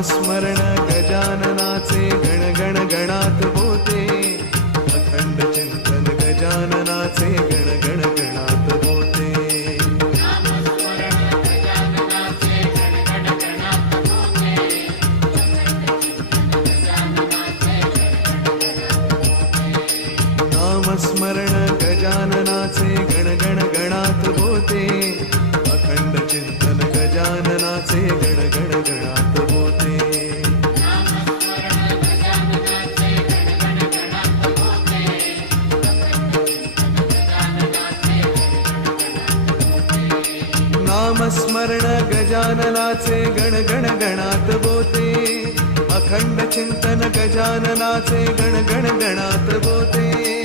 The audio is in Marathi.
नामस्मरण गजाननाचे गण गण गणात होते, अखंड चिंतन गजाननाचे गण गण गणात होते. नामस्मरण गजाननाचे गण गण गणात होते, अखंड चिंतन गजाननाचे गण गण गणात होते. नामस्मरण गजाननाचे गण गण गणात होते, अखंड चिंतन गजाननाचे गण गण गणात होते.